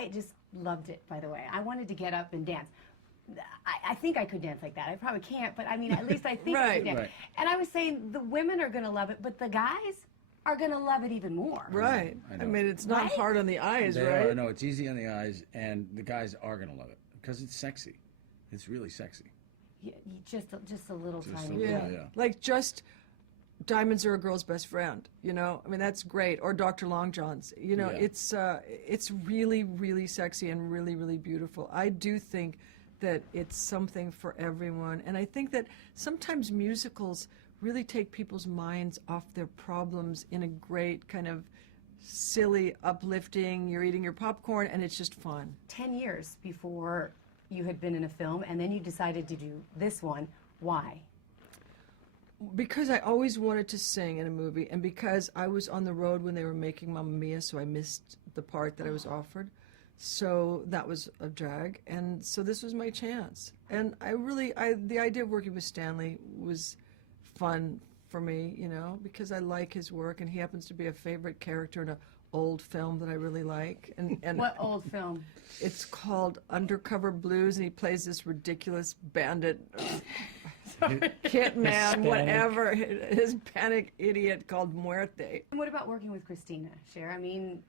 I just loved it, by the way. I wanted to get up and dance. I think I could dance like that. I probably can't, but I mean, at least I think I could dance. Right. And I was saying the women are going to love it, but the guys are going to love it even more. Right. I mean, it's not Right? hard on the eyes, They right? are, no, it's easy on the eyes, and the guys are going to love it because it's sexy. It's really sexy. Just a little Just tiny a bit. little, Yeah. Like just Diamonds Are a Girl's Best Friend, you know? I mean, that's great. Or Dr. Long John's. You know, Yeah. it's really, really sexy and really, really beautiful. I do think that it's something for everyone. And I think that sometimes musicals really take people's minds off their problems in a great kind of silly, uplifting, you're eating your popcorn and it's just fun. 10 years before you had been in a film, and then you decided to do this one. Why? Because I always wanted to sing in a movie, and because I was on the road when they were making Mamma Mia, so I missed the part that I was offered. So that was a drag, and so this was my chance. And the idea of working with Stanley was fun for me, you know, because I like his work, and he happens to be a favorite character in an old film that I really like. And What old film? It's called Undercover Blues, and he plays this ridiculous bandit, hitman, whatever, Hispanic idiot called Muerte. And what about working with Christina, Cher? I mean,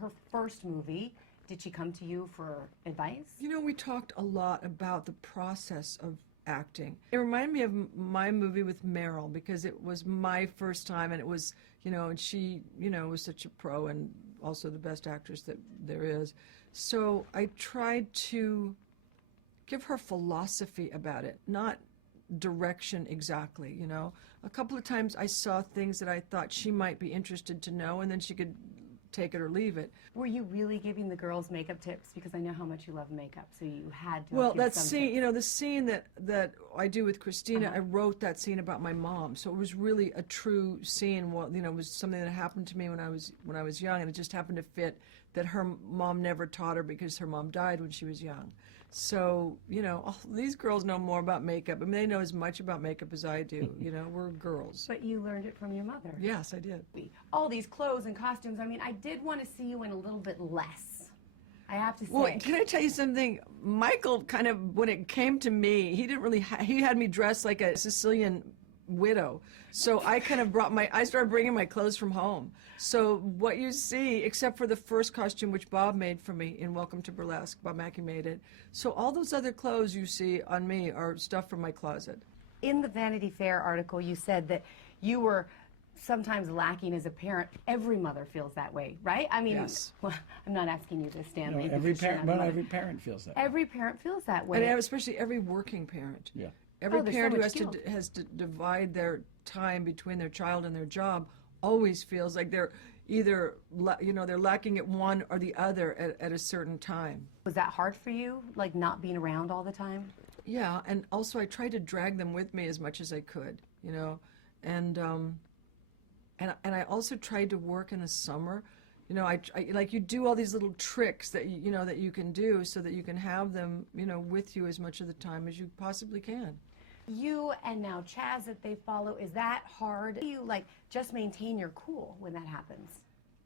her first movie, did she come to you for advice? You know, we talked a lot about the process of acting. It reminded me of my movie with Meryl, because it was my first time, and it was, you know, and she, you know, was such a pro and also the best actress that there is. So I tried to give her philosophy about it, not direction exactly, you know. A couple of times I saw things that I thought she might be interested to know, and then she could take it or leave it. Were you really giving the girls makeup tips? Because I know how much you love makeup, so you had to. Well, give that some scene, tips. you know, the scene that I do with Christina, I wrote that scene about my mom, so it was really a true scene. Well, you know, it was something that happened to me when I was young, and it just happened to fit that her mom never taught her because her mom died when she was young. So, you know, these girls know more about makeup. I mean, they know as much about makeup as I do. You know, we're girls. But you learned it from your mother. Yes, I did. All these clothes and costumes, I mean, I did want to see you in a little bit less. I have to say. Well, can I tell you something? Michael kind of, when it came to me, he didn't really, he had me dressed like a Sicilian widow. So I kind of I started bringing my clothes from home. So what you see, except for the first costume, which Bob made for me in Welcome to Burlesque, Bob Mackie made it. So all those other clothes you see on me are stuff from my closet. In the Vanity Fair article, you said that you were sometimes lacking as a parent. Every mother feels that way, right? I mean, Yes. well, I'm not asking you this, Stanley. You know, every because you're parent, not a but mother. every parent feels that. Every parent feels that way. And especially every working parent. Yeah. Every there's so parent who much guilt. has to divide their time between their child and their job always feels like they're either, you know, they're lacking at one or the other at a certain time. Was that hard for you, like not being around all the time? Yeah, and also I tried to drag them with me as much as I could, you know, and I also tried to work in the summer. You know, I like you do all these little tricks that you know that you can do so that you can have them, you know, with you as much of the time as you possibly can. You and now Chaz that they follow, is that hard? Do you like just maintain your cool when that happens?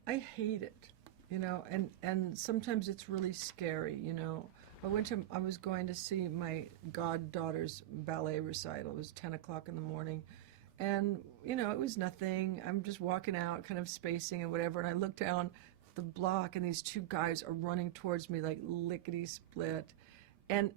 I hate it, you know, and sometimes it's really scary, you know. I was going to see my goddaughter's ballet recital. It was 10 o'clock in the morning. And, you know, it was nothing. I'm just walking out, kind of spacing and whatever, and I look down the block, and these two guys are running towards me like lickety-split. And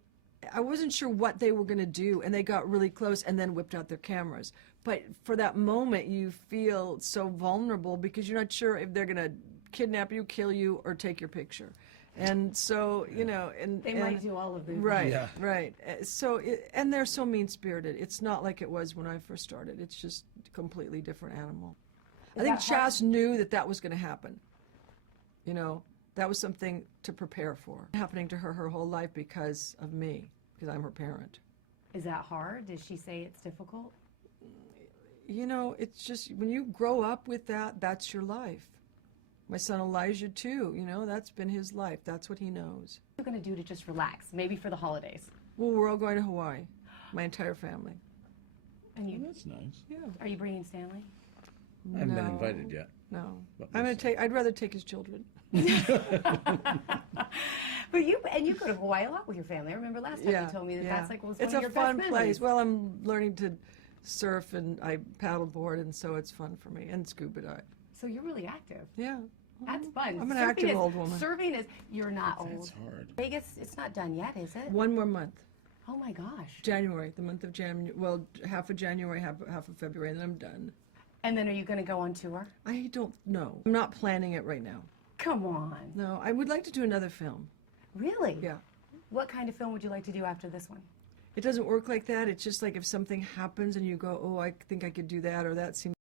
I wasn't sure what they were going to do, and they got really close and then whipped out their cameras. But for that moment, you feel so vulnerable because you're not sure if they're going to kidnap you, kill you, or take your picture. And so, you know, They might do all of them. Right, Yeah. right. So, and they're so mean-spirited. It's not like it was when I first started. It's just a completely different animal. I think that hard? Chas knew that that was going to happen. You know, that was something to prepare for. Happening to her whole life because of me, because I'm her parent. Is that hard? Does she say it's difficult? You know, it's just, when you grow up with that, that's your life. My son Elijah, too, you know, that's been his life. That's what he knows. What are you going to do to just relax, maybe for the holidays? Well, we're all going to Hawaii, my entire family. And you, That's nice. Yeah. are you bringing Stanley? I haven't been No. invited yet. No. But I'd rather take his children. And you go to Hawaii a lot with your family. I remember last time you told me that that's like was it's one of a your fun best place. memories. Well, I'm learning to surf and I paddleboard, and so it's fun for me, and scuba dive. So you're really active. Yeah. That's fun. I'm an Surfing active is- old woman. Surfing is, you're not old. That's hard. Vegas, it's not done yet, is it? One more month. Oh my gosh. January, the month of January. Well, half of January, half of February, and then I'm done. And then are you going to go on tour? I don't know. I'm not planning it right now. Come on. No, I would like to do another film. Really? Yeah. What kind of film would you like to do after this one? It doesn't work like that. It's just like if something happens and you go, oh, I think I could do that, or that seems